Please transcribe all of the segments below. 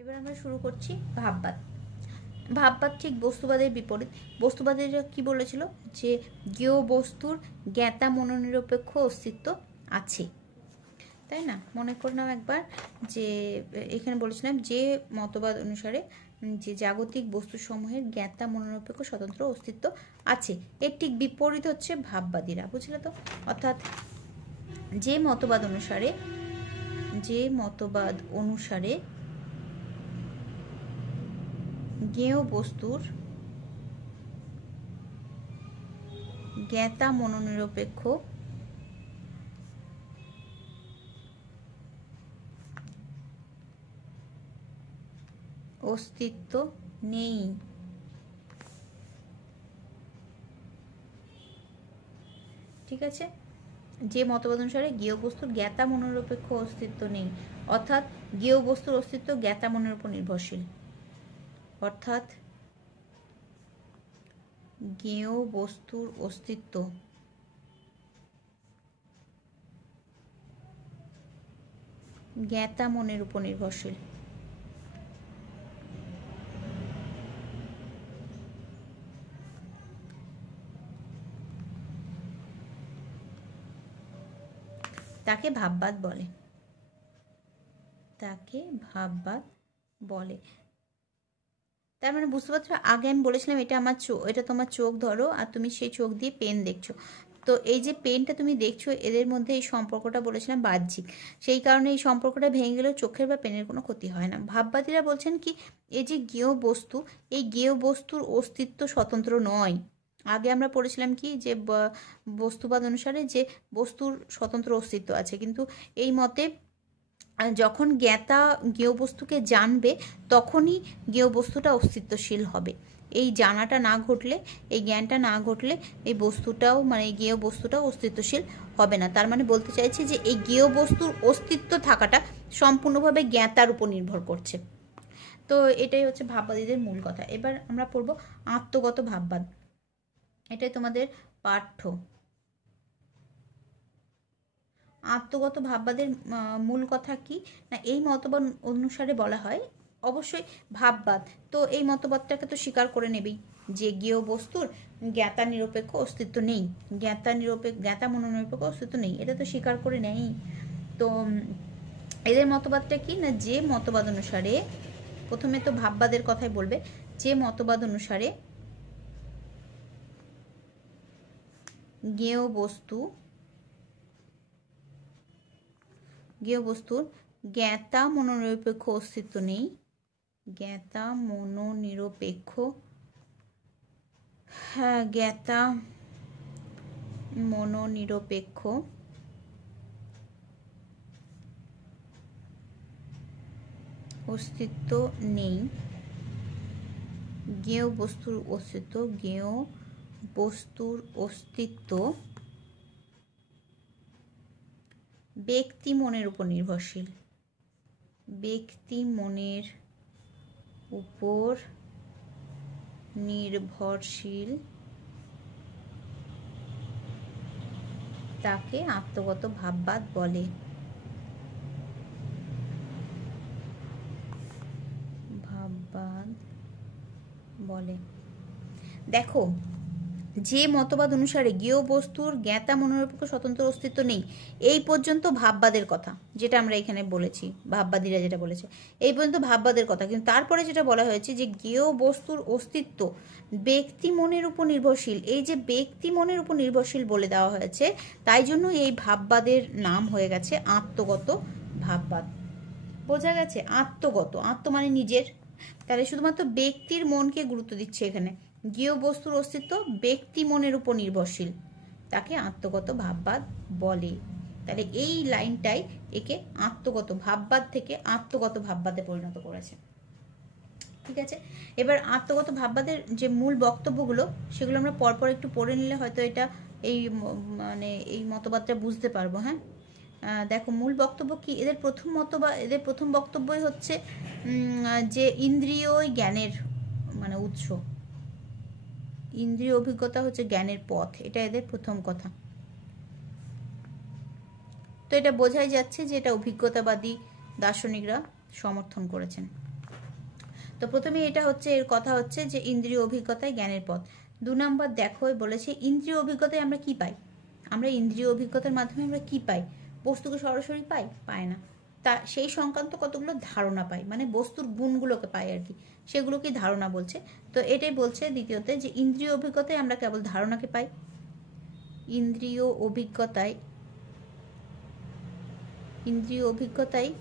এবার আমরা শুরু করছি ভাববাদ। ভাববাদ ঠিক বস্তুবাদের বিপরীত। বস্তুবাদীরা কি বলেছিল, যে জ্ঞেয় বস্তুর জ্ঞাতা মনোনিরপেক্ষ অস্তিত্ব আছে, তাই না? মনে করে নাও একবার, যে এখানে বলেছিলাম যে মতবাদ অনুসারে যে জাগতিক বস্তুসমূহের জ্ঞাতা মনোনিরপেক্ষ স্বতন্ত্র অস্তিত্ব আছে, এর ঠিক বিপরীত হচ্ছে ভাববাদীরা, বুঝলে তো? অর্থাৎ যে মতবাদ অনুসারে জ্ঞেয় বস্তুর জ্ঞাতা মনোনিরপেক্ষ অস্তিত্ব নেই, ঠিক আছে? যে মতবাদ অনুসারে জ্ঞেয় বস্তুর জ্ঞাতা মনোনিরপেক্ষ অস্তিত্ব নেই, অর্থাৎ জ্ঞেয় বস্তুর অস্তিত্ব জ্ঞাতা মনের উপর নির্ভরশীল। অর্থাৎ জ্ঞেয় বস্তুর অস্তিত্ব জ্ঞাতা মনের উপর নির্ভরশীল। তাকে ভাববাদ বলে, তাকে ভাববাদ বলে। তার মানে বুঝতে পারছো, আগে আমি বলেছিলাম এটা আমার চোখ, এটা তোমার চোখ ধরো আর তুমি সেই চোখ দিয়ে পেন দেখছো, তো এই যে পেনটা তুমি দেখছো, এদের মধ্যে এই সম্পর্কটা বলেছিলাম বাহ্যিক, সেই কারণে এই সম্পর্কটা ভেঙে গেলেও চোখের বা পেনের কোনো ক্ষতি হয় না। ভাববাদীরা বলছেন কি, এই যে জ্ঞেয় বস্তু, এই জ্ঞেয় বস্তুর অস্তিত্ব স্বতন্ত্র নয়। আগে আমরা পড়েছিলাম কি, যে বস্তুবাদ অনুসারে যে বস্তুর স্বতন্ত্র অস্তিত্ব আছে, কিন্তু এই মতে যখন জ্ঞাতা জ্ঞেয় বস্তুকে জানবে তখনই জ্ঞেয় বস্তুটা অস্তিত্বশীল হবে। এই জানাটা না ঘটলে, এই জ্ঞানটা না ঘটলে এই বস্তুটাও, মানে এই জ্ঞেয় বস্তুটাও অস্তিত্বশীল হবে না। তার মানে বলতে চাইছি যে এই জ্ঞেয় বস্তুর অস্তিত্ব থাকাটা সম্পূর্ণভাবে জ্ঞাতার উপর নির্ভর করছে। তো এটাই হচ্ছে ভাববাদীদের মূল কথা। এবার আমরা পড়ব আত্মগত ভাববাদ, এটাই তোমাদের পাঠ্য। আত্মগত ভাববাদের মূল কথা কি না, এই মতবাদ অনুসারে বলা হয়, অবশ্যই ভাববাদ তো এই মতবাদটাকে তো স্বীকার করে নেবেই, যে জ্ঞেয় বস্তুর জ্ঞাতা নিরপেক্ষ অস্তিত্ব নেই, জ্ঞাতা মনোনিরপেক্ষ অস্তিত্ব নেই, এটা তো স্বীকার করে নেই। তো এদের মতবাদটা কি না, যে মতবাদ অনুসারে, প্রথমে তো ভাববাদের কথাই বলবে, যে মতবাদ অনুসারে জ্ঞেয় বস্তুর জ্ঞাতা মনোনিরপেক্ষ অস্তিত্ব নেই, জ্ঞাতা মনোনিরপেক্ষ, হ্যাঁ জ্ঞাতা মনোনিরপেক্ষ অস্তিত্ব নেই, জ্ঞেয় বস্তুর অস্তিত্ব ব্যক্তি মনের উপর নির্ভরশীল, ব্যক্তি মনের উপর নির্ভরশীল, তাকে আত্মগত ভাববাদ বলে। দেখো, যে মতবাদ অনুসারে জ্ঞেয় বস্তুর জ্ঞাতা মনোনিরপেক্ষ স্বতন্ত্র অস্তিত্ব নেই, এই পর্যন্ত ভাববাদের কথা, যেটা আমরা এখানে বলেছি, ভাববাদীরা যেটা বলেছে এই পর্যন্ত ভাববাদের কথা। কিন্তু তারপরে যেটা বলা হয়েছে যে জ্ঞেয় বস্তুর অস্তিত্ব ব্যক্তি মনের উপর নির্ভরশীল, এই যে ব্যক্তি মনের উপর নির্ভরশীল বলে দেওয়া হয়েছে, তাই জন্য এই ভাববাদের নাম হয়ে গেছে আত্মগত ভাববাদ। বোঝা গেছে? আত্মগত, আত্ম মানে নিজের, তাহলে শুধুমাত্র ব্যক্তির মনকে গুরুত্ব দিচ্ছে এখানে। জ্ঞেয় বস্তুর অস্তিত্ব ব্যক্তি মনের উপর নির্ভরশীল, তাকে আত্মগত ভাববাদ বলে। তাহলে এই লাইনটাই একে আত্মগত ভাববাদ থেকে আত্মগত ভাববাদে পরিণত করেছে, ঠিক আছে? এবার আত্মগত ভাববাদের যে মূল বক্তব্যগুলো, সেগুলো আমরা পরপর একটু পড়ে নিলে হয়তো এটা এই মতবাদটা বুঝতে পারবো। হ্যাঁ, দেখো মূল বক্তব্য কি, এদের প্রথম বক্তব্যই হচ্ছে যে ইন্দ্রিয়ই জ্ঞানের উৎস, ইন্দ্রিয় অভিজ্ঞতা হচ্ছে জ্ঞানের পথ, এটা এদের প্রথম কথা। তো এটা বোঝাই যাচ্ছে যে এটা অভিজ্ঞতাবাদী দার্শনিকরা সমর্থন করেছেন। তো প্রথমে এটা হচ্ছে, এর কথা হচ্ছে যে ইন্দ্রিয় অভিজ্ঞতায় জ্ঞানের পথ। 2 নম্বর দেখো বলেছে ইন্দ্রিয় অভিজ্ঞতায় আমরা কি পাই, আমরা ইন্দ্রিয় অভিজ্ঞতার মাধ্যমে আমরা কি পাই, বস্তুকে সরাসরি পাই না, তা সেই সংক্রান্ত কতগুলো ধারণা পাই, মানে বস্তুর গুণগুলোকে পাই আর কি, সেগুলোকেই ধারণা বলছে। তো এটাই বলছে দ্বিতীয়তে যে ইন্দ্রিয় অভিজ্ঞতায় আমরা কেবল ধারণাকে পাই, ইন্দ্রিয় অভিজ্ঞতায়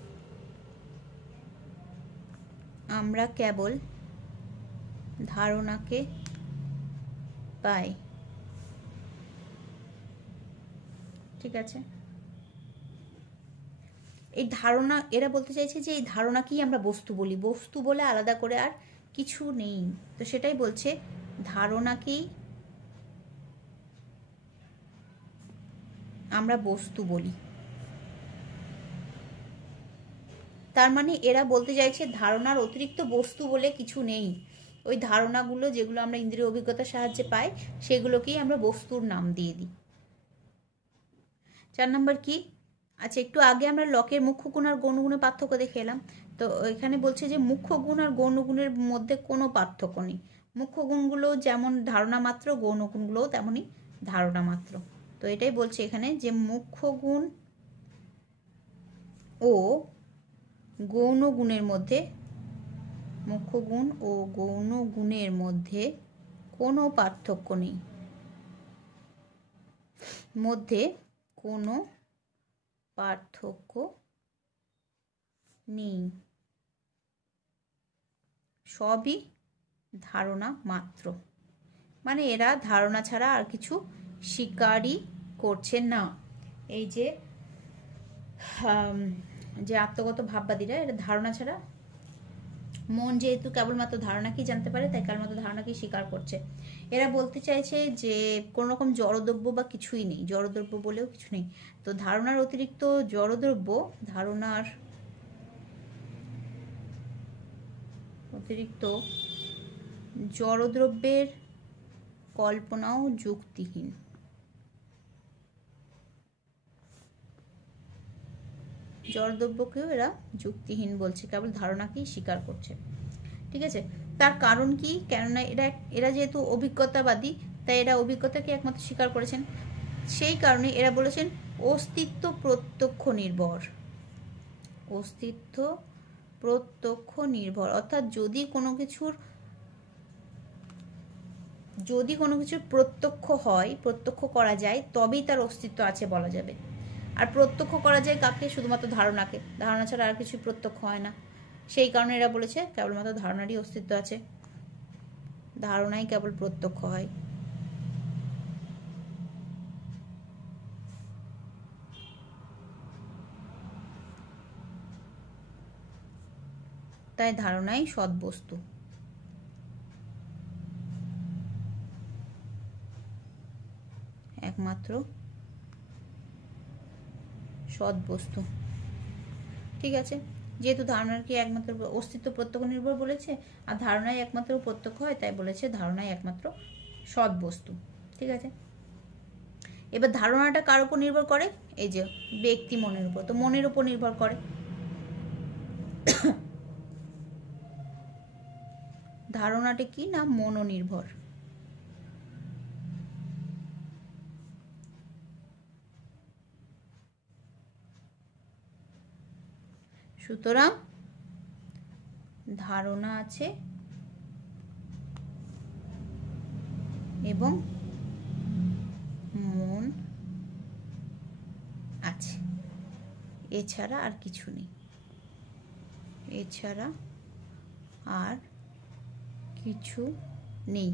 আমরা কেবল ধারণাকে পাই। ঠিক আছে, এই ধারণা, এরা বলতে চাইছে যে এই ধারণাকেই আমরা বস্তু বলি, বস্তু বলে আলাদা করে আর কিছু নেই। তো সেটাই বলছে ধারণাকেই আমরা বস্তু বলি। তার মানে এরা বলতে চাইছে ধারণার অতিরিক্ত বস্তু বলে কিছু নেই, ওই ধারণাগুলো যেগুলো আমরা ইন্দ্রিয় অভিজ্ঞতার সাহায্যে পাই সেগুলোকেই আমরা বস্তুর নাম দিয়ে দিই। 4 নম্বর কি, আচ্ছা একটু আগে আমরা লকের মুখ্য গুণ আর গৌণ গুণের পার্থক্য দেখে এলাম। তো এখানে বলছে যে মুখ্য গুণ আর গৌণ গুণের মধ্যে কোনো পার্থক্য নেই, মুখ্য গুণগুলো যেমন ধারণা মাত্র, গৌণ গুণগুলোও তেমনই ধারণা মাত্র। তো এটাই বলছে এখানে যে মুখ্য গুণ ও গৌণ গুণের মধ্যে, মুখ্য গুণ ও গৌণ গুণের মধ্যে কোনো পার্থক্য নেই, মধ্যে কোনো পার্থক্য নেই, সবই ধারণা মাত্র। মানে এরা ধারণা ছাড়া আর কিছু স্বীকারই করছে না। এই যে আত্মগত ভাববাদীরা, এরা ধারণা ছাড়া, মন যেহেতু কেবলমাত্র ধারণাকেই জানতে পারে তাই কেবলমাত্র ধারণাকেই স্বীকার করছে। এরা বলতে চাইছে যে কোনো রকম জড়দ্রব্য বা কিছুই নেই, জড়দ্রব্য বলেও কিছু নেই। তো ধারণার অতিরিক্ত জড়দ্রব্য, ধারণার অতিরিক্ত জড়দ্রব্যের কল্পনাও যুক্তিহীন। জড়দ্রব্যকেও এরা যুক্তিহীন বলছে, কেবল ধারণাকেই স্বীকার করছে। ঠিক আছে, তার কারণ কি, কেননা এরা যেহেতু অভিজ্ঞতাবাদী তাই এরা অভিজ্ঞতাকে একমাত্র স্বীকার করেছেন, সেই কারণে এরা বলেছেন অস্তিত্ব প্রত্যক্ষ নির্ভর, অস্তিত্ব প্রত্যক্ষ নির্ভর, অর্থাৎ যদি কোনো কিছুর প্রত্যক্ষ হয়, প্রত্যক্ষ করা যায় তবেই তার অস্তিত্ব আছে বলা যাবে। আর প্রত্যক্ষ করা যায় কাকে, শুধুমাত্র ধারণাকে, ধারণা ছাড়া আর কিছু প্রত্যক্ষ হয় না। সেই কারণে এরা বলেছে কেবলমাত্র ধারণারই অস্তিত্ব আছে, ধারণাই কেবল প্রত্যক্ষ হয়। তাই ধারণাই সৎ বস্তু। একমাত্র সৎ বস্তু। ঠিক আছে, যেহেতু ধারণার কি একমাত্র অস্তিত্ব প্রত্যক্ষ নির্ভর বলেছে আর ধারণাই একমাত্র প্রত্যক্ষ হয়, তাই বলেছে ধারণাই একমাত্র সৎ বস্তু। ঠিক আছে, এবার ধারণাটা কার উপর নির্ভর করে, এই যে ব্যক্তি মনের উপর, তো মনের উপর নির্ভর করে। ধারণাটা কি না মনোনির্ভর। সুতরাং ধারণা আছে এবং মন আছে, এছাড়া আর কিছু নেই, এছাড়া আর কিছু নেই।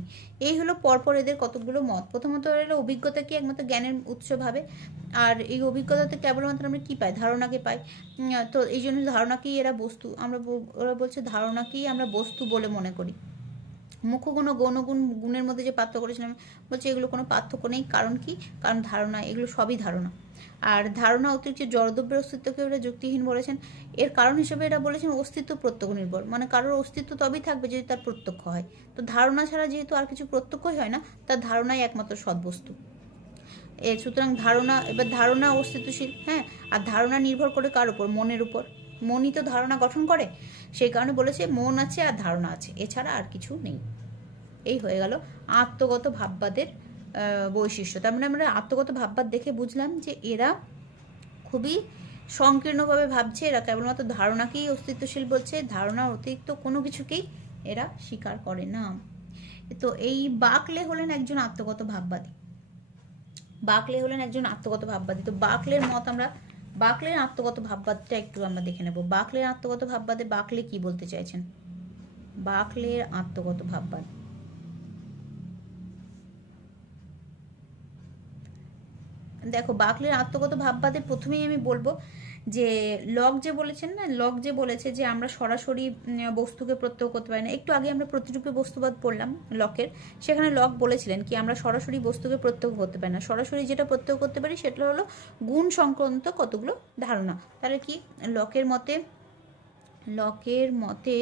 এই হলো পরপর এদের কতগুলো মত। প্রথমত এরা অভিজ্ঞতাকে একমাত্র জ্ঞানের উৎস ভাবে, আর এই অভিজ্ঞতাতে কেবলমাত্র আমরা কি পাই, ধারণাকে পাই। তো এই জন্য ধারণাকেই এরা বস্তু, ওরা বলছে ধারণাকেই আমরা বস্তু বলে মনে করি। মুখ্য গুণ ও গৌণ গুণের মধ্যে যে পার্থক্য করেছিলাম, বলছে এগুলো কোনো পার্থক্য নেই। কারণ কি, কারণ ধারণা, এগুলো সবই ধারণা। আর ধারণা অতিরিক্ত জড়দ্রব্যের অস্তিত্বকে এরা যুক্তিহীন বলেছেন। এর কারণ হিসেবে এরা বলেছেন অস্তিত্ব প্রত্যক্ষ নির্ভর, মানে কারোর অস্তিত্ব তবেই থাকবে যদি তার প্রত্যক্ষ হয়। তো ধারণা ছাড়া যেহেতু আর কিছু প্রত্যক্ষই হয় না, তার ধারণাই একমাত্র সৎবস্তু। সুতরাং ধারণা, এবার ধারণা অস্তিত্বশীল, হ্যাঁ, আর ধারণা নির্ভর করে কার উপর, মনের উপর। মনই তো ধারণা গঠন করে, সেই কারণে বলেছে মন আছে আর ধারণা আছে, এছাড়া আর কিছু নেই। এই হয়ে গেল আত্মগত ভাববাদের বৈশিষ্ট্য। তার মানে আমরা আত্মগত ভাববাদ দেখে বুঝলাম যে এরা খুবই সংকীর্ণভাবে ভাবছে, এরা কেবলমাত্র ধারণাকেই অস্তিত্বশীল বলছে, ধারণার অতিরিক্ত কোনো কিছুকেই এরা স্বীকার করে না। তো এই বাকলে হলেন একজন আত্মগত ভাববাদী। বাকলে হলেন একজন আত্মগত ভাববাদী। তো বাকলের মত আমরা, বাকলের আত্মগত ভাববাদটা একটু আমরা দেখে নেব। বাকলের আত্মগত ভাববাদে বাকলে কি বলতে চাইছেন? বাকলের আত্মগত ভাববাদ, দেখো বাকলের আত্মগত ভাববাদে প্রথমেই আমি বলবো যে লক যে বলেছেন না, লক যে বলেছে যে আমরা সরাসরি বস্তুকে প্রত্যক্ষ করতে পারি না। একটু আগে আমরা প্রতিরূপী বস্তুবাদ পড়লাম লকের, সেখানে লক বলেছিলেন কি আমরা সরাসরি বস্তুকে প্রত্যক্ষ করতে পারি না, সরাসরি যেটা প্রত্যক্ষ করতে পারি সেটা হলো গুণ সংক্রান্ত কতগুলো ধারণা। তাহলে কি লকের মতে, লকের মতে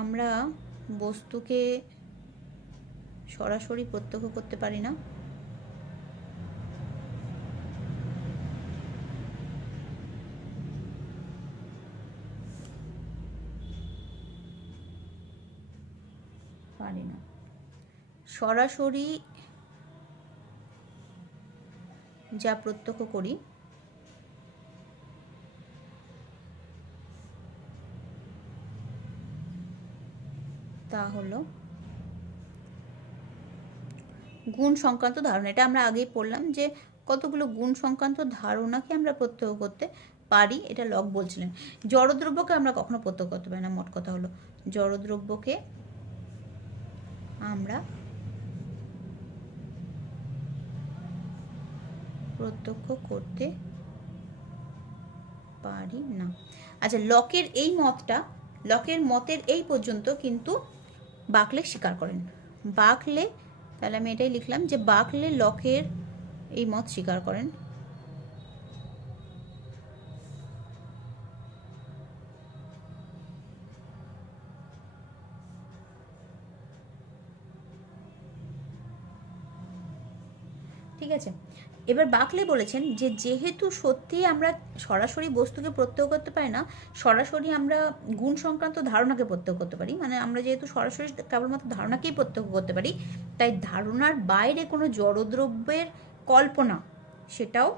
আমরা বস্তুকে সরাসরি প্রত্যক্ষ করতে পারি না, পারি না, সরাসরি যা প্রত্যক্ষ করি তা হলো গুণ সংক্রান্ত ধারণা। এটা আমরা আগেই পড়লাম যে কতগুলো গুণ সংক্রান্ত ধারণাকে আমরা প্রত্যক্ষ করতে পারি, এটা লক বলছিলেন। জড়দ্রব্যকে আমরা কখনো প্রত্যক্ষ করতে পারি না, মোট কথা হলো জড়দ্রব্যকে আমরা প্রত্যক্ষ করতে পারি না। আচ্ছা, লকের এই মতটা, লকের মতের এই পর্যন্ত কিন্তু বাকলে স্বীকার করেন। বাকলে, তাহলে আমি এটাই লিখলাম যে বাকলে লকের এই মত স্বীকার করেন। ঠিক আছে, এবার বাকলে বলেছেন যে যেহেতু সত্যি আমরা সরাসরি বস্তুকে প্রত্যক্ষ করতে পারি না, সরাসরি আমরা গুণ সংক্রান্ত ধারণাকে প্রত্যক্ষ করতে পারি, মানে আমরা যেহেতু সরাসরি কেবলমাত্র ধারণাকেই প্রত্যক্ষ করতে পারি, তাই ধারণার বাইরে কোনো জড়দ্রব্যের কল্পনা, সেটাও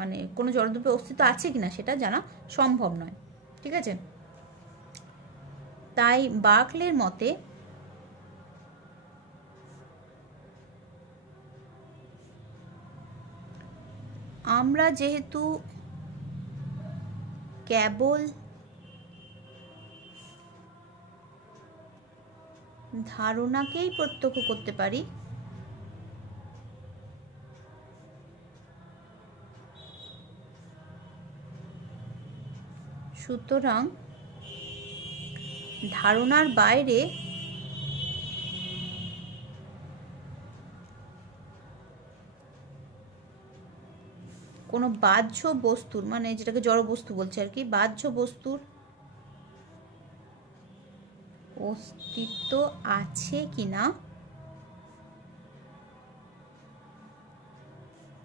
মানে কোনো জড়দ্রব্যের অস্তিত্ব আছে কিনা সেটা জানা সম্ভব নয়। ঠিক আছে, তাই বাকলের মতে আমরা যেহেতু কেবল ধারণাকেই প্রত্যক্ষ করতে পারি, সুতরাং ধারণার বাইরে কোনো বাহ্য বস্তুর, মানে যেটাকে জড় বস্তু বলছে আর কি, বাহ্য বস্তুর অস্তিত্ব আছে কিনা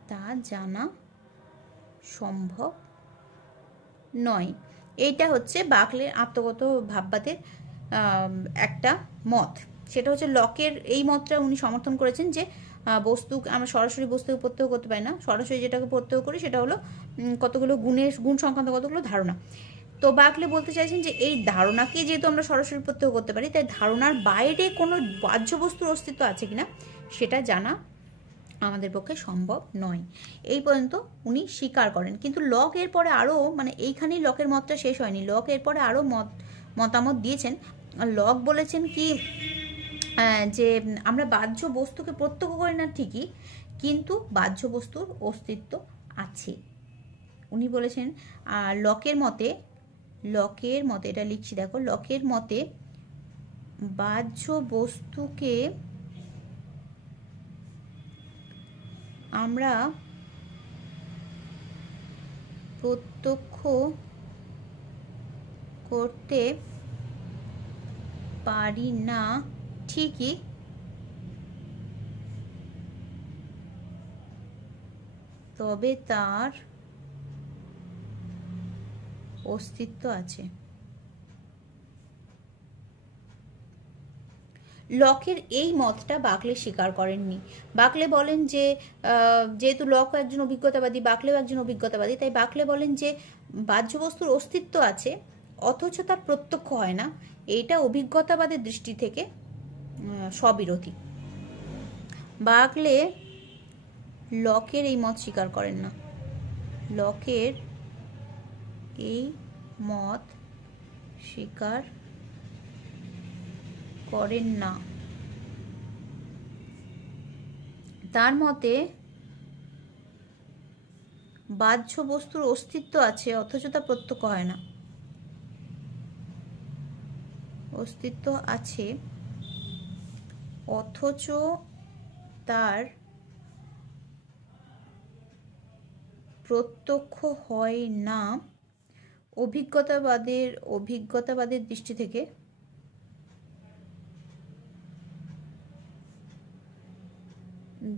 তা জানা সম্ভব নয়। এইটা হচ্ছে বাকলের আত্মগত ভাববাদের একটা মত। সেটা হচ্ছে লকের এই মতটা উনি সমর্থন করেছেন যে বস্তু, আমরা সরাসরি বস্তুকে প্রত্যক্ষ করতে পারি না, সরাসরি যেটাকে প্রত্যক্ষ করি সেটা হলো কতগুলো গুণ সংক্রান্ত কতগুলো ধারণা। তো বাকলে বলতে চাইছেন যে এই ধারণাকে যেহেতু আমরা সরাসরি প্রত্যক্ষ করতে পারি, তাই ধারণার বাইরে কোনো বাহ্য বস্তুর অস্তিত্ব আছে কিনা সেটা জানা আমাদের পক্ষে সম্ভব নয়। এই পর্যন্ত উনি স্বীকার করেন। কিন্তু লক এরপরে আরও, মানে এইখানেই লকের মতটা শেষ হয়নি, লক এরপরে আরও মতামত দিয়েছেন। লক বলেছেন কি যে আমরা বাহ্য বস্তুকে প্রত্যক্ষ করি না ঠিকই, কিন্তু বাহ্য বস্তুর অস্তিত্ব আছে। উনি বলেছেন লকের মতে, লকের মতে এটা লিখছি দেখো, লকের মতে বাহ্য বস্তুকে আমরা প্রত্যক্ষ করতে পারি না ঠিকই, তবে তার অস্তিত্ব আছে। লকের এই মতটা বাকলে স্বীকার করেননি। বাকলে বলেন যে যেহেতু লক একজন অভিজ্ঞতাবাদী, বাকলেও একজন অভিজ্ঞতাবাদী, তাই বাকলে বলেন যে বাহ্য বস্তুর অস্তিত্ব আছে অথচ তার প্রত্যক্ষ হয় না, এইটা অভিজ্ঞতাবাদের দৃষ্টি থেকে স্ববিরোধী। বাকলে লকের এই মত স্বীকার করেন না। লকের এই মত স্বীকার করেন না। তার মতে বাহ্য বস্তুর অস্তিত্ব আছে অথচ তা প্রত্যক্ষ হয় না। অস্তিত্ব আছে অথচ তার প্রত্যক্ষ হয় না অভিজ্ঞতাবাদের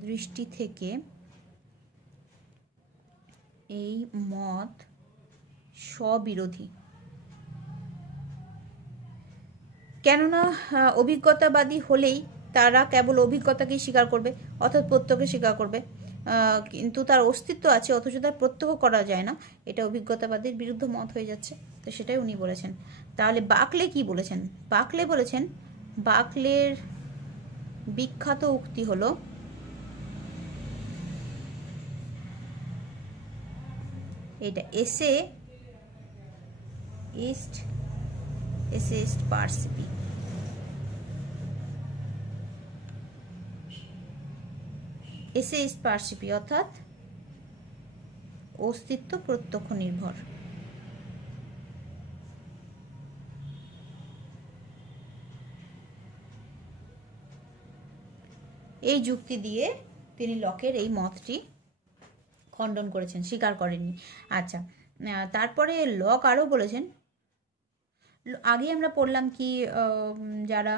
দৃষ্টি থেকে এই মত স্ববিরোধী। কেননা অভিজ্ঞতাবাদী হলেই তারা কেবল অভিজ্ঞতাকেই স্বীকার করবে, অর্থাৎ প্রত্যক্ষ স্বীকার করবে, কিন্তু তার অস্তিত্ব আছে অথচ তার প্রত্যক্ষ করা যায় না, এটা অভিজ্ঞতাবাদের বিরুদ্ধ মত হয়ে যাচ্ছে। তো সেটাই উনি বলেছেন। তাহলে বাকলে কি বলেছেন? বাকলে বলেছেন, বাকলের বিখ্যাত উক্তি হলো এটা, এসে ist পার্সিপি। এসে ist পার্সিপি অর্থাৎ অস্তিত্ব প্রত্যক্ষ নির্ভর। এই যুক্তি দিয়ে তিনি লকের এই মতটি খণ্ডন করেছেন, স্বীকার করেননি। আচ্ছা, তারপরে লক আরও বলেছেন, আগে আমরা পড়লাম কি যারা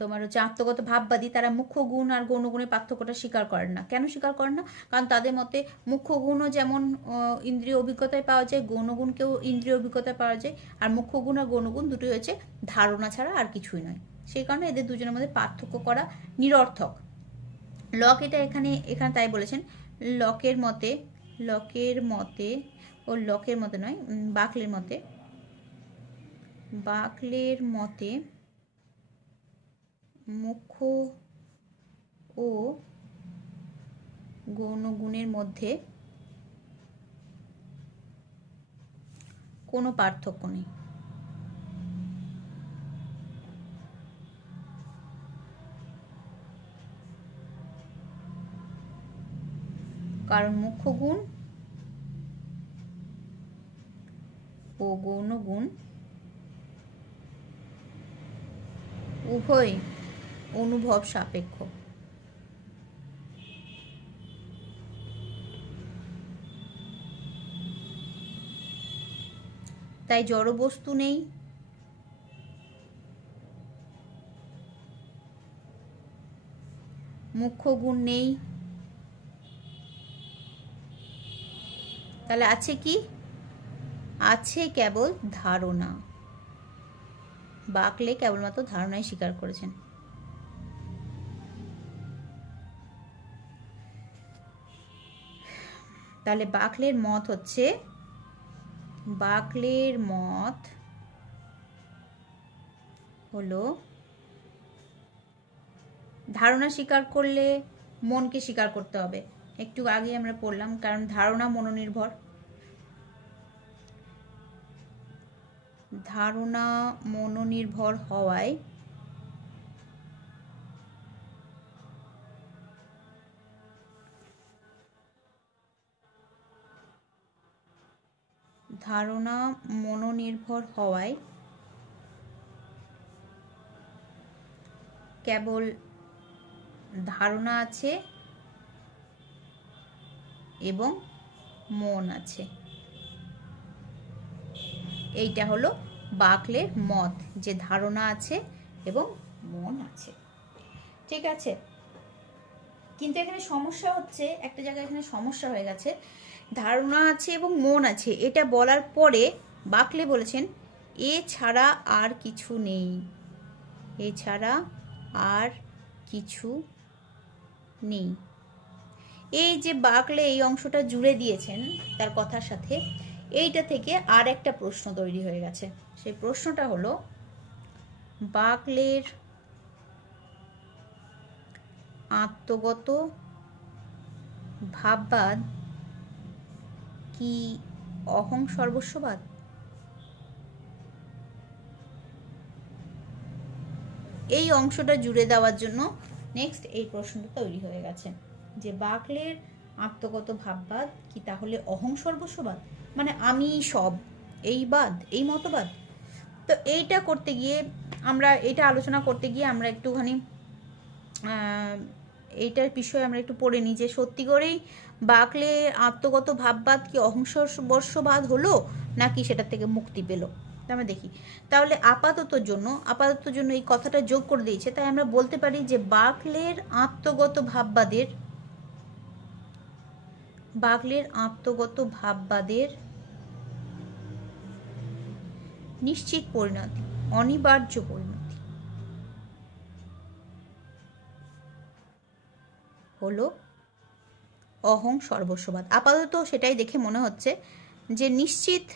তোমার হচ্ছে আত্মগত ভাববাদী তারা মুখ্য গুণ আর গৌণগুণের পার্থক্যটা স্বীকার করেন না। কেন স্বীকার করেন না? কারণ তাদের মতে মুখ্য গুণও যেমন ইন্দ্রিয় অভিজ্ঞতায় পাওয়া যায়, গৌণগুণকেও ইন্দ্রিয় অভিজ্ঞতায় পাওয়া যায়, আর মুখ্য গুণ আর গৌণগুণ দুটোই হচ্ছে ধারণা ছাড়া আর কিছুই নয়। সেই কারণে এদের দুজনের মধ্যে পার্থক্য করা নিরর্থক। লক এটা এখানে তাই বলেছেন। লকের মতে নয়, বাকলের মতে মুখ্য ও গৌণগুণের মধ্যে কোনো পার্থক্য নেই। কারণ মুখ্য গুণ ও গৌণগুণ উভয় অনুভব সাপেক্ষ। তাই জড়বস্তু নেই, মুখ্য গুণ নেই, তাহলে আছে কি? আছে কেবল ধারণা। বাকলে কেবলমাত্র ধারণাই স্বীকার করেছেন। তাহলে বাকলের মত হলো ধারণা স্বীকার করলে মনকে স্বীকার করতে হবে। একটু আগে আমরা পড়লাম, কারণ ধারণা মনোনির্ভর। ধারণা মনোনির্ভর হওয়ায় কেবল ধারণা আছে এবং মন আছে। এইটা হলো বাকলের মত, যে ধারণা আছে এবং মন আছে। ঠিক আছে, কিন্তু এখানে সমস্যা হচ্ছে, একটা জায়গায় এখানে সমস্যা হয়ে গেছে। ধারণা আছে এবং মন আছে এটা বলার পরে বাকলে বলেছেন এছাড়া আর কিছু নেই, এছাড়া আর কিছু নেই। এই যে বাকলে এই অংশটা জুড়ে দিয়েছেন তার কথার সাথে, এইটা থেকে আর একটা প্রশ্ন তৈরি হয়ে গেছে। সেই প্রশ্নটা হলো বাকলের আত্মগত ভাববাদ কি অহং সর্বস্ববাদ? এই অংশটা জুড়ে দেওয়ার জন্য নেক্সট এই প্রশ্নটা তৈরি হয়ে গেছে যে বাকলের আত্মগত ভাববাদ কি তাহলে অহং সর্বস্ববাদ, মানে আমি সব, এই বাদ, এই মতবাদ। তো এইটা করতে গিয়ে আমরা, এটা আলোচনা করতে গিয়ে আমরা একটুখানি এইটার বিষয়ে আমরা একটু পড়ে নিই যে সত্যি করেই বাকলে আত্মগত ভাববাদ কি অহং সর্বস্ববাদ হলো নাকি সেটা থেকে মুক্তি পেল। আমরা দেখি তাহলে আপাতত জন্য এই কথাটা যোগ করে দিয়েছে, তাই আমরা বলতে পারি যে বাকলের আত্মগত ভাববাদের নিশ্চিত পরিণতি, অনিবার্য পরিণতি হলো অহং সর্বস্ববাদ। আপাতত সেটাই দেখে মনে হচ্ছে যে নিশ্চিত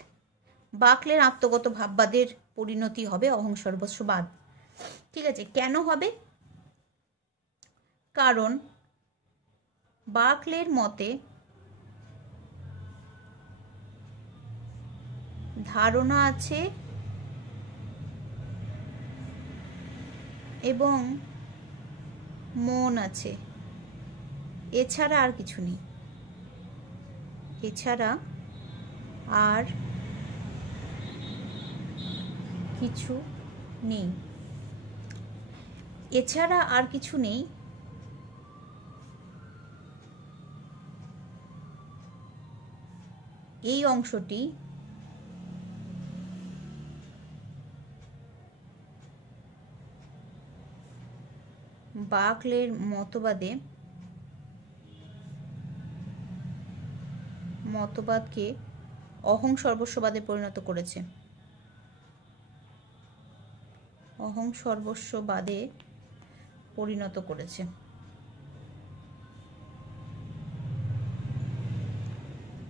বাকলের আত্মগত ভাববাদের পরিণতি হবে অহং সর্বস্ববাদ। ঠিক আছে, কেন হবে? কারণ বাকলের মতে ধারণা আছে এবং মন আছে, এছাড়া আর কিছু নেই, এছাড়া আর কিছু নেই, এছাড়া আর কিছু নেই। এই অংশটি বাকলের মতবাদকে অহং সর্বস্ববাদে পরিণত করেছে, অহং সর্বস্ববাদে পরিণত করেছে।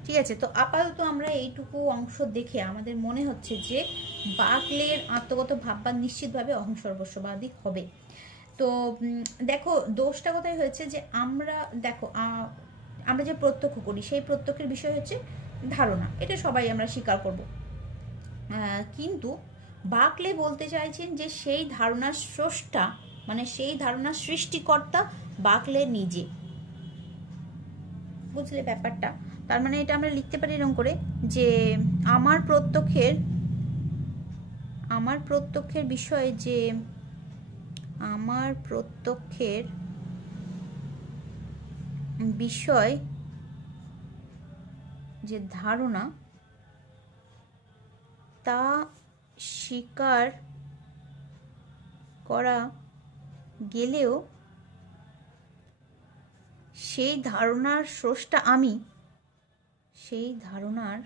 ঠিক আছে, তো আপাতত আমরা এইটুকু অংশ দেখে আমাদের মনে হচ্ছে যে বাকলের আত্মগত ভাববাদ নিশ্চিতভাবে অহং সর্বস্ববাদী হবে। তো দেখো দোষটা কোথায় হয়েছে যে আমরা যে প্রত্যক্ষ করি সেই প্রত্যক্ষের বিষয় হচ্ছে ধারণা, এটা সবাই আমরা স্বীকার করব, কিন্তু বাকলে বলতে চাইছেন যে সেই ধারণার স্রষ্টা, মানে সেই ধারণার সৃষ্টিকর্তা বাকলে নিজে। বুঝলে ব্যাপারটা? তার মানে এটা আমরা লিখতে পারি এরকম করে যে আমার প্রত্যক্ষের বিষয়ে যে আমার প্রত্যক্ষের বিষয় যে ধারণা তা স্বীকার করা গেলেও সেই ধারণার স্রষ্টা আমি, সেই ধারণার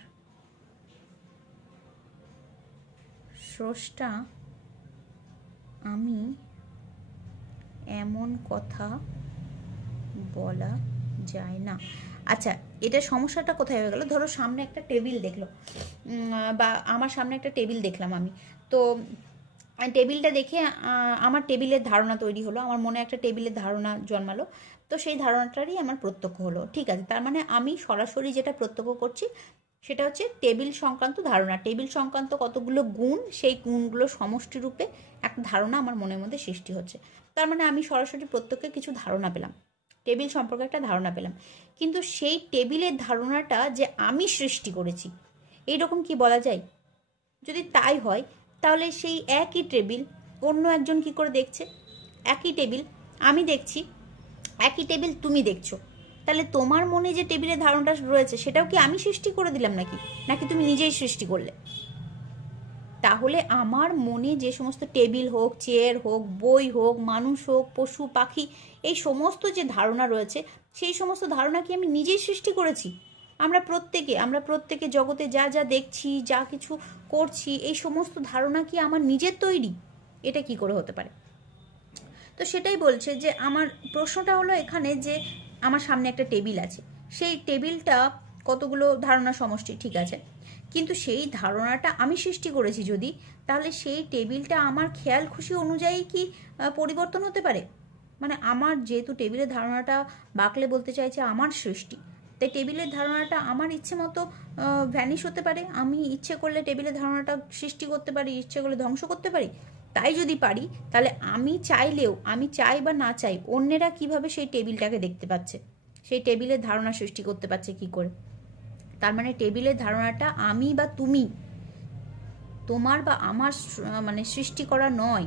স্রষ্টা আমি এমন কথা বলা যায় না। আচ্ছা, এটা সমস্যাটা কোথায় হয়ে গেল? ধরো সামনে একটা টেবিল দেখলো, বা আমার সামনে একটা টেবিল দেখলাম আমি, তো টেবিলটা দেখে আমার টেবিলের ধারণা তৈরি হলো, আমার মনে একটা টেবিলের ধারণা জন্মালো, তো সেই ধারণাটারই আমার প্রত্যক্ষ হলো। ঠিক আছে, তার মানে আমি সরাসরি যেটা প্রত্যক্ষ করছি সেটা হচ্ছে টেবিল সংক্রান্ত ধারণা, টেবিল সংক্রান্ত কতগুলো গুণ, সেই গুণগুলো সমষ্টি রূপে একটা ধারণা আমার মনের মধ্যে সৃষ্টি হচ্ছে। তার মানে আমি সরাসরি প্রত্যেককে কিছু ধারণা পেলাম, টেবিল সম্পর্কে একটা ধারণা পেলাম, কিন্তু সেই টেবিলের ধারণাটা যে আমি সৃষ্টি করেছি এইরকম কি বলা যায়? যদি তাই হয় তাহলে সেই একই টেবিল অন্য একজন কি করে দেখছে? একই টেবিল আমি দেখছি, একই টেবিল তুমি দেখছো, তাহলে তোমার মনে যে টেবিলের ধারণাটা রয়েছে সেটাও কি আমি সৃষ্টি করে দিলাম নাকি তুমি নিজেই সৃষ্টি করলে? তাহলে আমার মনে যে সমস্ত টেবিল হোক, চেয়ার হোক, বই হোক, মানুষ হোক, পশু পাখি, এই সমস্ত যে ধারণা রয়েছে সেই সমস্ত ধারণা কি আমি নিজেই সৃষ্টি করেছি আমরা প্রত্যেকে জগতে যা যা দেখছি, যা কিছু করছি, এই সমস্ত ধারণা কি আমার নিজের তৈরি? এটা কি করে হতে পারে? তো সেটাই বলছে যে আমার প্রশ্নটা হলো এখানে যে আমার সামনে একটা টেবিল আছে, সেই টেবিলটা কতগুলো ধারণা সমষ্টি, ঠিক আছে, কিন্তু সেই ধারণাটা আমি সৃষ্টি করেছি যদি, তাহলে সেই টেবিলটা আমার খেয়াল খুশি অনুযায়ী কি পরিবর্তন হতে পারে? মানে আমার যেহেতু টেবিলের ধারণাটা বাকলে বলতে চাইছে আমার সৃষ্টি, তাই টেবিলের ধারণাটা আমার ইচ্ছে মতো ভ্যানিশ হতে পারে। আমি ইচ্ছে করলে টেবিলের ধারণাটা সৃষ্টি করতে পারি, ইচ্ছে করলে ধ্বংস করতে পারি। তাই যদি পারি, তাহলে আমি চাইলেও, আমি চাই বা না চাই, অন্যেরা কিভাবে সেই টেবিলটাকে দেখতে পাচ্ছে, সেই টেবিলের ধারণা সৃষ্টি করতে পারছে কি করে? তার মানে টেবিলের ধারণাটা আমি বা তুমি, তোমার বা আমার মানে সৃষ্টি করা নয়।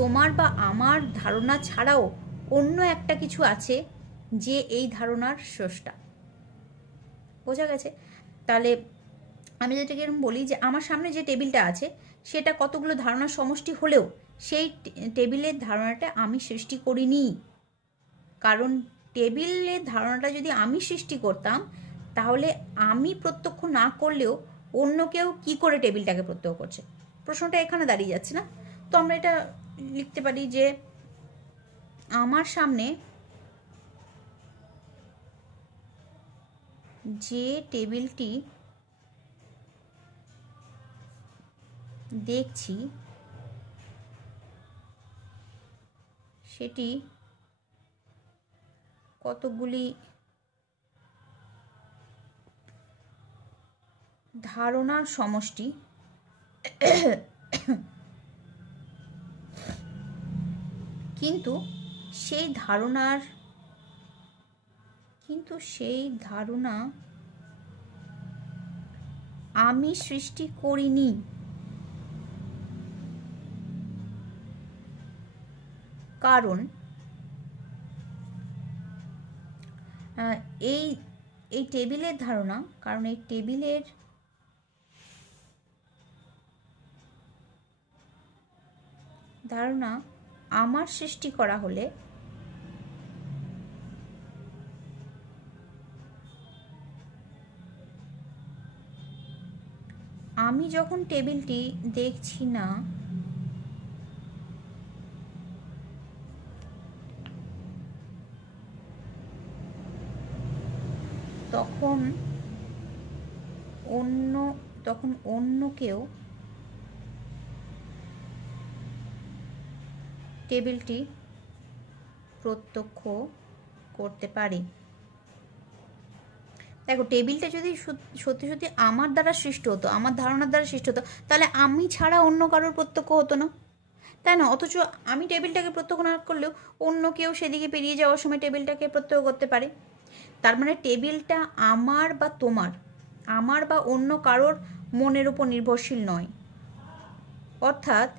তোমার বা আমার ধারণা ছাড়াও অন্য একটা কিছু আছে যে এই ধারণার স্রষ্টা। বোঝা গেছে? তাহলে আমি যেটাকে এরকম বলি যে আমার সামনে যে টেবিলটা আছে সেটা কতগুলো ধারণার সমষ্টি হলেও সেই টেবিলের ধারণাটা আমি সৃষ্টি করিনি। কারণ টেবিলের ধারণাটা যদি আমি সৃষ্টি করতাম, তাহলে আমি প্রত্যক্ষ না করলেও অন্য কেউ কি করে টেবিলটাকে প্রত্যক্ষ করছে? প্রশ্নটা এখানে দাঁড়িয়ে যাচ্ছে না? তো আমরা এটা লিখতে পারি যে আমার সামনে যে টেবিলটি দেখছি সেটি কতগুলি ধারণার সমষ্টি, কিন্তু সেই ধারণা আমি সৃষ্টি করিনি। কারণ এই টেবিলের ধারণা, কারণ এই টেবিলের ধারণা আমার সৃষ্টি করা হলে আমি যখন টেবিলটি দেখছি না, তখন অন্য কেউ টেবিলটি প্রত্যক্ষ করতে পারে। দেখো, টেবিলটা যদি সত্যি সত্যি আমার দ্বারা সৃষ্ট হতো, আমার ধারণার দ্বারা সৃষ্ট হতো, তাহলে আমি ছাড়া অন্য কারোর প্রত্যক্ষ হতো না, তাই না? অথচ আমি টেবিলটাকে প্রত্যক্ষ না করলেও অন্য কেউ সেদিকে পেরিয়ে যাওয়ার সময় টেবিলটাকে প্রত্যক্ষ করতে পারে। তার মানে টেবিলটা আমার বা তোমার, আমার বা অন্য কারোর মনের উপর নির্ভরশীল নয়। অর্থাৎ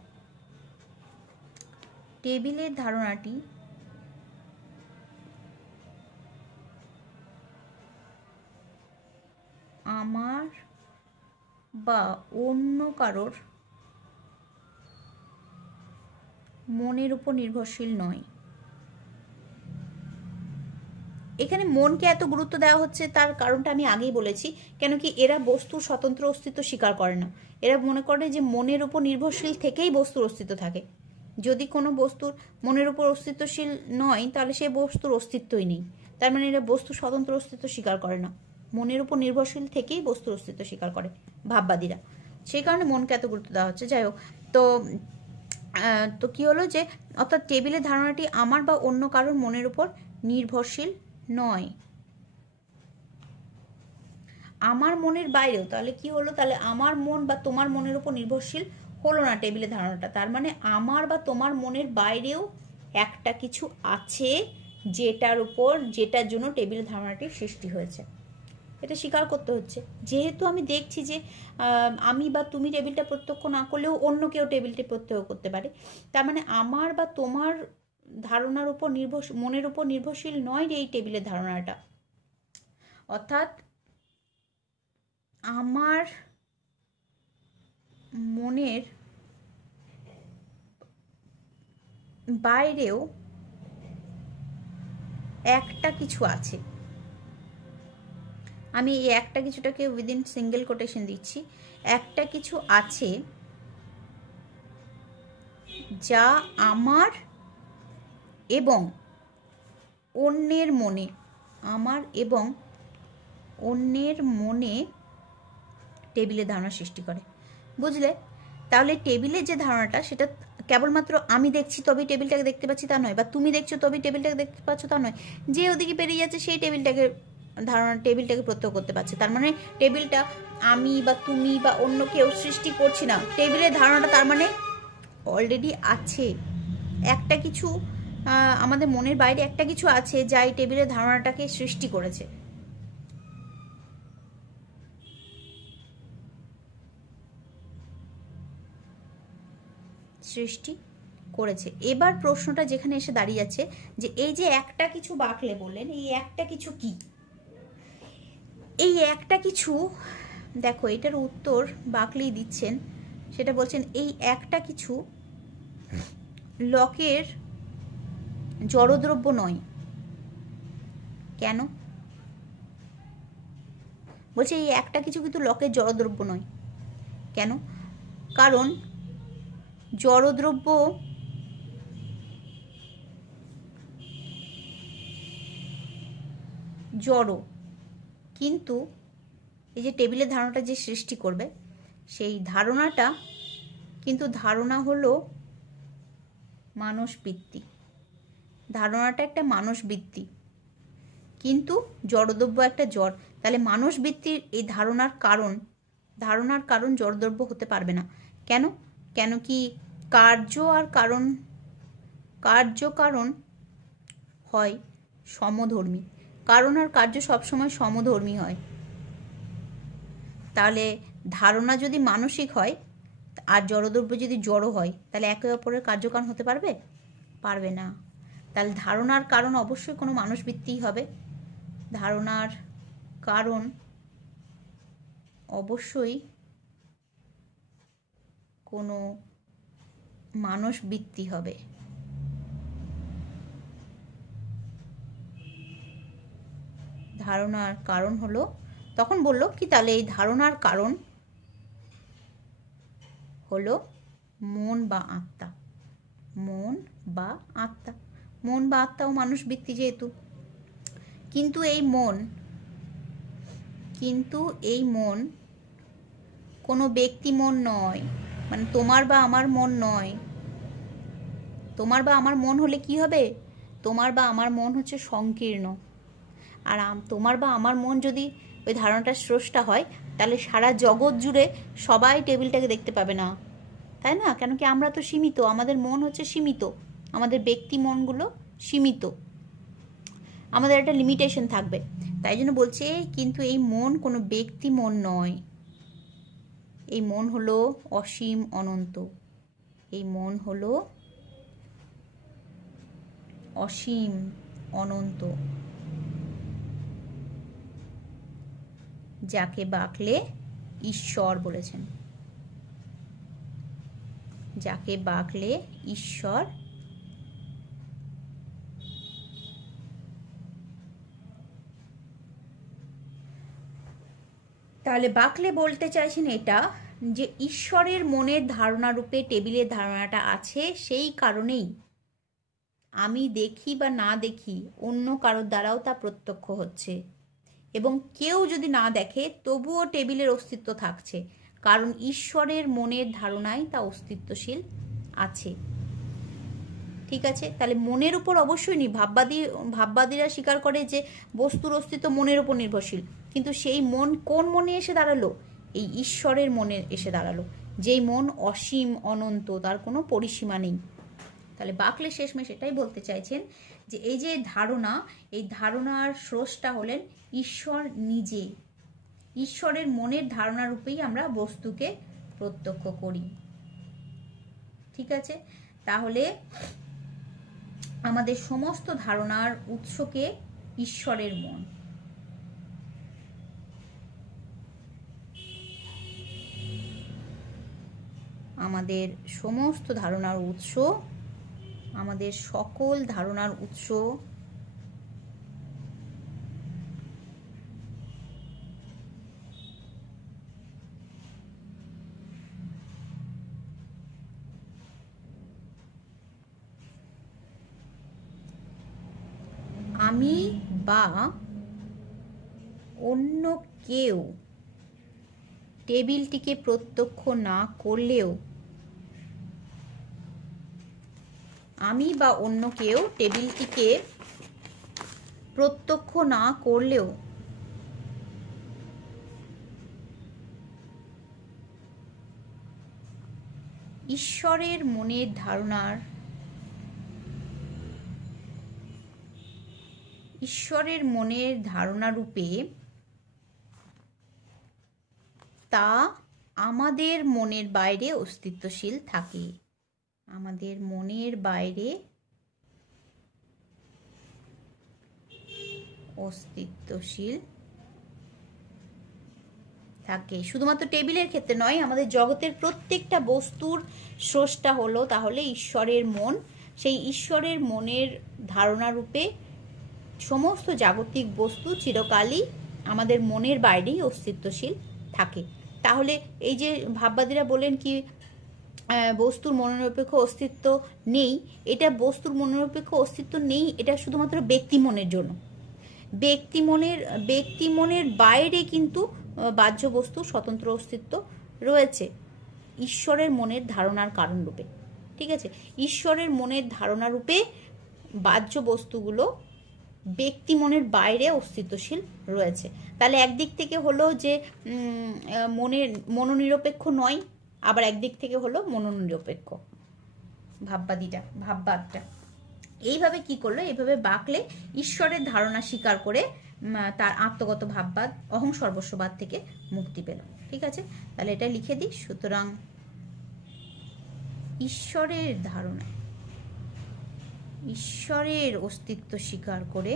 টেবিলের ধারণাটি আমার বা অন্য কারোর মনের উপর নির্ভরশীল নয়। এখানে মনকে এত গুরুত্ব দেওয়া হচ্ছে তার কারণটা আমি আগেই বলেছি। কেন কি, এরা বস্তুর স্বতন্ত্র অস্তিত্ব স্বীকার করে না। এরা মনে করে যে মনের উপর নির্ভরশীল থেকেই বস্তুর অস্তিত্ব থাকে। যদি কোনো বস্তুর মনের উপর অস্তিত্বশীল নয়, তাহলে সে বস্তুর অস্তিত্বই নেই। তার মানে এরা বস্তুর স্বতন্ত্র অস্তিত্ব স্বীকার করে না, মনের উপর নির্ভরশীল থেকেই বস্তুর অস্তিত্ব স্বীকার করে ভাববাদীরা। সেই কারণে মনকে এত গুরুত্ব দেওয়া হচ্ছে। যাই হোক, তো কি হলো যে, অর্থাৎ টেবিলের ধারণাটি আমার বা অন্য কারোর মনের উপর নির্ভরশীল নয়, আমার মনের বাইরেও। তাহলে কি হলো? তাহলে আমার মন বা তোমার মনের উপর নির্ভরশীল হলো না টেবিলের ধারণাটা। তার মানে আমার বা তোমার মনের বাইরেও একটা কিছু আছে যেটার জন্য টেবিলের ধারণাটি সৃষ্টি হয়েছে। এটা স্বীকার করতে হচ্ছে। যেহেতু আমি দেখছি যে আমি বা তুমি টেবিলটা প্রত্যক্ষ না করলেও অন্য কেউ টেবিলটি প্রত্যক্ষ করতে পারে, তার মানে আমার বা তোমার ধারণার উপর মনের উপর নির্ভরশীল নয় এই টেবিলের ধারণাটা। অর্থাৎ আমার মনের বাইরেও একটা কিছু আছে। আমি এই একটা কিছুটাকে উইদিন সিঙ্গেল কোটেশন দিচ্ছি, একটা কিছু আছে যা আমার এবং অন্যের মনে, আমার এবং অন্যের মনে টেবিলের ধারণা সৃষ্টি করে। বুঝলে? তাহলে টেবিলের যে ধারণাটা সেটা কেবলমাত্র আমি দেখছি তবেই টেবিলটাকে দেখতে পাচ্ছি তা নয়, বা তুমি দেখছো তবেই টেবিলটাকে দেখতে পাচ্ছ তা নয়। যে ওদিকে পেরিয়ে যাচ্ছে সেই টেবিলটাকে প্রত্যক্ষ করতে পারছে। তার মানে টেবিলটা আমি বা তুমি বা অন্য কেউ সৃষ্টি করছি না, টেবিলের ধারণাটা তার মানে অলরেডি আছে। একটা কিছু আমাদের মনের বাইরে একটা কিছু আছে যা এই টেবিলের ধারণাটাকে সৃষ্টি করেছে। সৃষ্টি করেছে। এবার প্রশ্নটা যেখানে এসে দাঁড়িয়ে যাচ্ছে যে এই যে একটা কিছু বাকলে বললেন, এই একটা কিছু কি? এই একটা কিছু, দেখো এটার উত্তর বাকলেই দিচ্ছেন, সেটা বলছেন এই একটা কিছু লকের জড়দ্রব্য নয়। কেন বলছে এই একটা কিছু কিন্তু লকের জড়দ্রব্য নয়? কেন? কারণ জড়দ্রব্য জড়, কিন্তু এই যে টেবিলের ধারণাটা যে সৃষ্টি করবে সেই ধারণাটা কিন্তু ধারণা হলো মানসবৃত্তি। ধারণাটা একটা মানসবৃত্তি, কিন্তু জড়দ্রব্য একটা জড়। তাহলে মানসবৃত্তির এই ধারণার কারণ জড়দ্রব্য হতে পারবে না। কেন? কেন কি কার্য কারণ হয় সমধর্মী। কারণ আর কার্য সবসময় সমধর্মী হয়। তাহলে ধারণা যদি মানসিক হয় আর জড়দ্রব্য যদি জড় হয়, তাহলে একে অপরের কার্যকারণ হতে পারবে? পারবে না। তাহলে ধারণার কারণ অবশ্যই কোনো মানসবৃত্তিই হবে। ধারণার কারণ অবশ্যই কোনো মানসবৃত্তি হবে। ধারণার কারণ হলো, তখন বললো কি তাহলে এই ধারণার কারণ হলো মন বা আত্মা। মন বা আত্মা, মন বা আত্মাও মানসবৃত্তি যেহেতু। কিন্তু এই মন কোনো ব্যক্তি মন নয়, মানে তোমার বা আমার মন নয়। তোমার বা আমার মন হলে কি হবে? তোমার বা আমার মন হচ্ছে সংকীর্ণ। আর তোমার বা আমার মন যদি ওই ধারণাটার স্রষ্টা হয়, তাহলে সারা জগৎ জুড়ে সবাই টেবিলটাকে দেখতে পাবে না, তাই না? কেন কি আমরা তো সীমিত, আমাদের মন হচ্ছে সীমিত, আমাদের ব্যক্তি মনগুলো সীমিত, আমাদের একটা লিমিটেশন থাকবে। তাই জন্য বলছে কিন্তু এই মন কোনো ব্যক্তি মন নয়। এই মন হলো অসীম অনন্ত। এই মন হলো অসীম অনন্ত, যাকে বাকলে ঈশ্বর বলেছেন। যাকে বাকলে ঈশ্বর তাহলে বাকলে বলতে চাইছেন এটা যে ঈশ্বরের মনের ধারণা রূপে টেবিলের ধারণাটা আছে, সেই কারণেই আমি দেখি বা না দেখি অন্য কারোর দ্বারাও তা প্রত্যক্ষ হচ্ছে, এবং কেউ যদি না দেখে তবুও টেবিলের অস্তিত্ব থাকছে, কারণ ঈশ্বরের মনের ধারণায় তা অস্তিত্বশীল আছে। ঠিক আছে? তাহলে মনের উপর অবশ্যই নেই। ভাববাদীরা স্বীকার করে যে বস্তুর অস্তিত্ব মনের উপর নির্ভরশীল, কিন্তু সেই মন কোন মনে এসে দাঁড়ালো? এই ঈশ্বরের মনে এসে দাঁড়ালো, যেই মন অসীম অনন্ত, তার কোনো পরিসীমা নেই। তাহলে বাকলে শেষমেশ এটাই বলতে চাইছেন যে এই যে ধারণা, এই ধারণার স্রষ্টা হলেন ঈশ্বর নিজে। ঈশ্বরের মনের ধারণা রূপেই আমরা বস্তুকে প্রত্যক্ষ করি। ঠিক আছে? তাহলে আমাদের সমস্ত ধারণার উৎসকে ঈশ্বরের মন। আমাদের সমস্ত ধারণার উৎস, আমাদের সকল ধারণার উৎস আমি বা অন্য কেউ টেবিলটিকে প্রত্যক্ষ না করলেও, আমি বা অন্য কেউ টেবিলটিকে প্রত্যক্ষ না করলেও ঈশ্বরের মনের ধারণা রূপে তা আমাদের মনের বাইরে অস্তিত্বশীল থাকে। আমাদের মনের বাইরে অস্তিত্বশীল থাকে। শুধুমাত্র টেবিলের ক্ষেত্রে নয়, আমাদের জগতের প্রত্যেকটা বস্তুর স্রষ্টা হলো তাহলে ঈশ্বরের মন। সেই ঈশ্বরের মনের ধারণা রূপে সমস্ত জাগতিক বস্তু চিরকালই আমাদের মনের বাইরেই অস্তিত্বশীল থাকে। তাহলে এই যে ভাববাদীরা বলেন কি বস্তুর মনোনিরপেক্ষ অস্তিত্ব নেই, এটা বস্তুর মনোনিরপেক্ষ অস্তিত্ব নেই, এটা শুধুমাত্র ব্যক্তি মনের জন্য। ব্যক্তি মনের বাইরে কিন্তু বাহ্য বস্তু স্বতন্ত্র অস্তিত্ব রয়েছে ঈশ্বরের মনের ধারণার কারণ রূপে। ঠিক আছে, ঈশ্বরের মনের ধারণা রূপে বাহ্য বস্তুগুলো ব্যক্তি মনের বাইরে অস্তিত্বশীল রয়েছে। তাহলে একদিক থেকে হলো যে মনোনিরপেক্ষ নয়, আবার একদিক থেকে হলো মনোনিরপেক্ষ ভাববাদটা। এইভাবে কি করলো, এইভাবে বাকলে ঈশ্বরের ধারণা স্বীকার করে তার আত্মগত ভাববাদ অহং সর্বস্ববাদ থেকে মুক্তি পেল। ঠিক আছে, তাহলে এটা লিখে দিই। সুতরাং ঈশ্বরের ধারণা, ঈশ্বরের অস্তিত্ব স্বীকার করে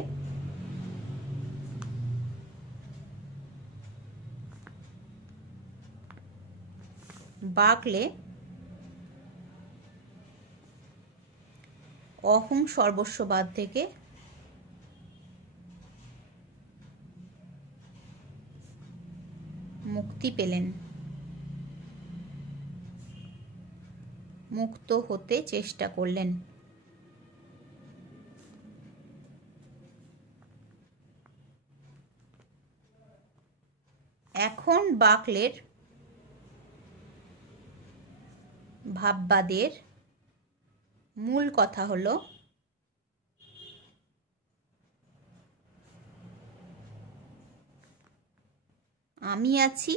বাকলে অহং সর্বস্ববাদ থেকে মুক্তি পেলেন, মুক্ত হতে চেষ্টা করলেন। এখন বাকলের ভাববাদের মূল কথা হলো আমি আছি,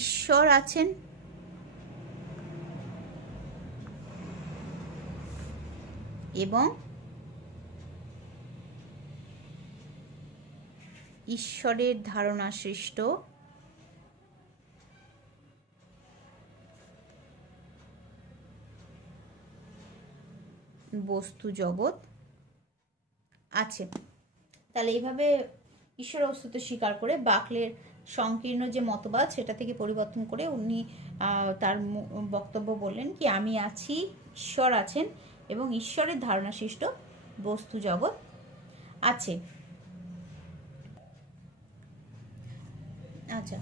ঈশ্বর আছেন, এবং ঈশ্বরের ধারণা সৃষ্ট বস্তু জগৎ আছে। তাহলে এইভাবে ঈশ্বরের অস্তিত্ব স্বীকার করে বাকলের সংকীর্ণ যে মতবাদ সেটা থেকে পরিবর্তন করে উনি তার বক্তব্য বললেন কি আমি আছি, ঈশ্বর আছেন এবং ঈশ্বরের ধারণা সৃষ্ট বস্তু জগৎ আছে। আচ্ছা,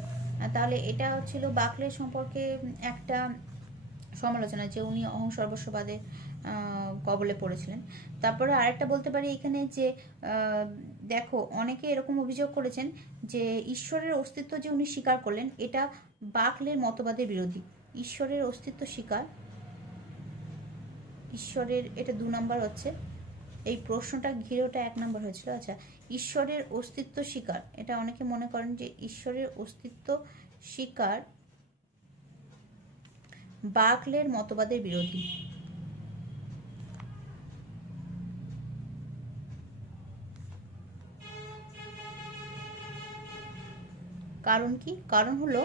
তাহলে এটা ছিল বাকলের সম্পর্কে একটা সমালোচনা, যে উনি অহং সর্বস্ববাদের কবলে পড়েছিলেন। তারপরে আরেকটা বলতে পারি এখানে যে দেখো অনেকে এরকম অভিযোগ করেছেন যে ঈশ্বরের অস্তিত্ব যে উনি স্বীকার করলেন এটা বাকলের মতবাদের বিরোধী। ঈশ্বরের অস্তিত্ব স্বীকার, ঈশ্বরের, এটা 2 নম্বর হচ্ছে, এই প্রশ্নটা ঘিরে ওটা 1 নম্বর হয়েছিল। আচ্ছা, ঈশ্বরের অস্তিত্ব স্বীকার, এটা অনেকে মনে করেন যে ঈশ্বরের অস্তিত্ব স্বীকার বাকলের মতবাদের বিরোধী। কারণ কি? কারণ হলো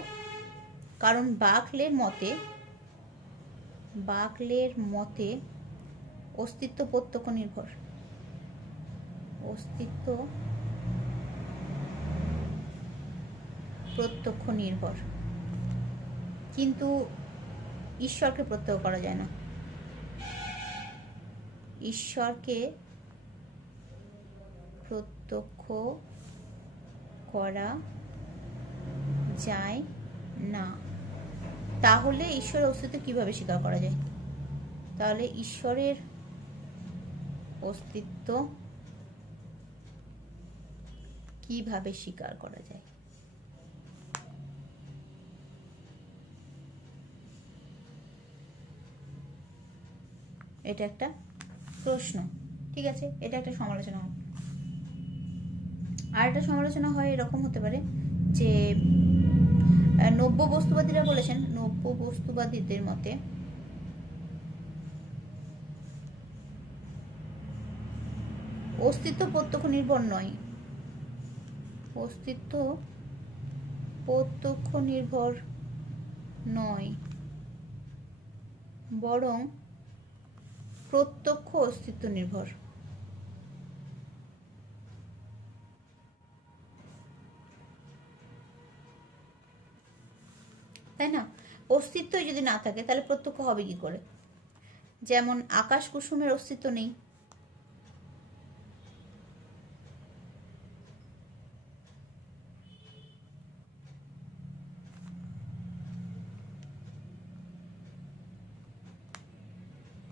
কারণ বাকলের মতে অস্তিত্ব প্রত্যক্ষ নির্ভর, অস্তিত্ব প্রত্যক্ষ নির্ভর, কিন্তু ঈশ্বরকে প্রত্যক্ষ করা যায় না। ঈশ্বরকে প্রত্যক্ষ করা যায় না। তাহলে ঈশ্বরের অস্তিত্ব কিভাবে স্বীকার করা যায়? তাহলে ঈশ্বরের অস্তিত্ব কিভাবে স্বীকার করা যায়? এটা একটা প্রশ্ন, ঠিক আছে, এটা একটা সমালোচনা হয়। আর একটা সমালোচনা হয় এরকম হতে পারে যে নব্য বস্তুবাদীরা বলেছেন, নব্য বস্তুবাদীদের মতে অস্তিত্ব প্রত্যক্ষ নির্ভর নয়, অস্তিত্ব প্রত্যক্ষ নির্ভর নয়, বরং প্রত্যক্ষ অস্তিত্ব নির্ভর। তাই না? অস্তিত্বই যদি না থাকে তাহলে প্রত্যক্ষ হবে কি করে? যেমন আকাশ কুসুমের অস্তিত্ব নেই,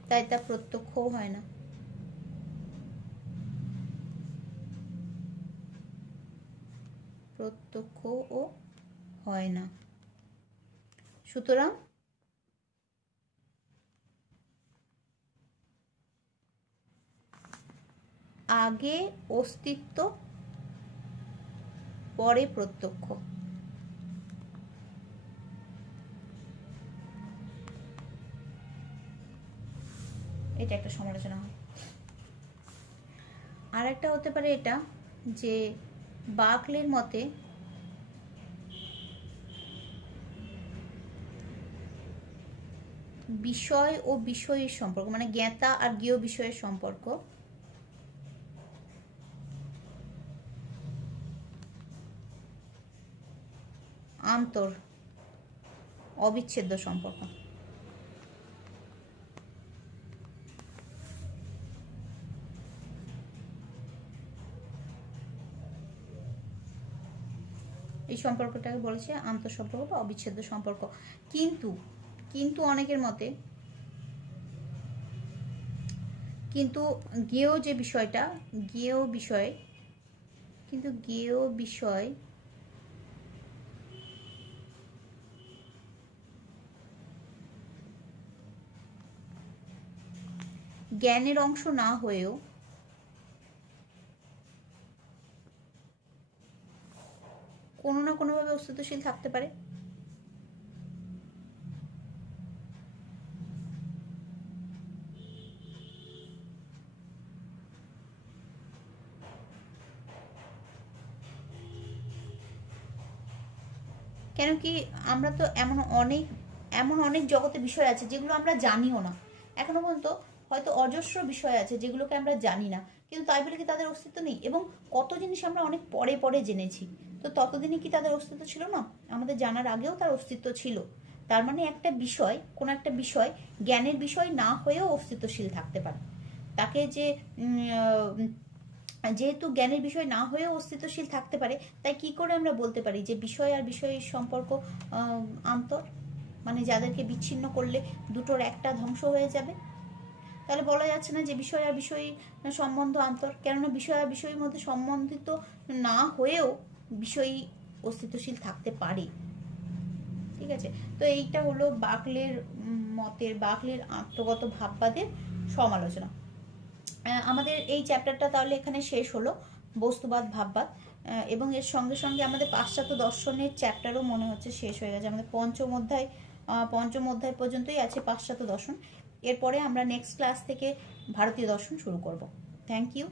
তাই তা প্রত্যক্ষও হয় না। প্রত্যক্ষও হয় না। সুতরাং আগে অস্তিত্ব পরে প্রত্যক্ষ। এটা একটা সমালোচনা হয়। আর একটা হতে পারে এটা যে বার্কলের মতে বিষয় ও বিষয়ের সম্পর্ক, মানে জ্ঞাতা আর জ্ঞেয় বিষয়ের সম্পর্ক আন্তর অবিচ্ছেদ্য সম্পর্ক। এই সম্পর্কটাকে বলেছে আন্তঃসম্পর্ক বা অবিচ্ছেদ্য সম্পর্ক। কিন্তু কিন্তু অনেকের মতে কিন্তু জ্ঞেয় যে বিষয়টা, জ্ঞেয় বিষয়, কিন্তু জ্ঞেয় বিষয় জ্ঞানের অংশ না হয়েও কোনো না কোনোভাবে অস্তিত্বশীল থাকতে পারে। কেন কি আমরা তো এমন অনেক জগতে বিষয় আছে যেগুলো আমরা জানিও না এখনো পর্যন্ত, হয়তো অজস্র বিষয় আছে যেগুলোকে আমরা জানি না, কিন্তু তাই বলে কি তাদের অস্তিত্ব নেই? এবং কত জিনিস আমরা অনেক পরে পরে জেনেছি, তো ততদিনে কি তাদের অস্তিত্ব ছিল না? আমাদের জানার আগেও তার অস্তিত্ব ছিল। তার মানে একটা বিষয়, কোনো একটা বিষয় জ্ঞানের বিষয় না হয়েও অস্তিত্বশীল থাকতে পারে। তাকে যে যেহেতু জ্ঞানের বিষয় না হয়েও অস্তিত্বশীল থাকতে পারে, তাই কি করে আমরা বলতে পারি যে বিষয় আর বিষয়ের সম্পর্ক আন্তর, মানে যাদেরকে বিচ্ছিন্ন করলে দুটোর একটা ধ্বংস হয়ে যাবে? তাহলে বলা যাচ্ছে না যে বিষয় আর বিষয় সম্বন্ধ আন্তর, কেননা বিষয় আর বিষয়ের মধ্যে সম্বন্ধিত না হয়েও বিষয় অস্তিত্বশীল থাকতে পারে। ঠিক আছে, তো এইটা হলো বার্কলের মতের, বার্কলের আত্মগত ভাববাদের সমালোচনা। আমাদের এই চ্যাপ্টারটা তাহলে এখানে শেষ হলো, বস্তুবাদ ভাববাদ, এবং এর সঙ্গে সঙ্গে আমাদের পাশ্চাত্য দর্শনের চ্যাপ্টারও মনে হচ্ছে শেষ হয়ে গেছে। আমাদের পঞ্চম অধ্যায় পর্যন্তই আছে পাশ্চাত্য দর্শন। এরপরে আমরা নেক্সট ক্লাস থেকে ভারতীয় দর্শন শুরু করব। Thank you.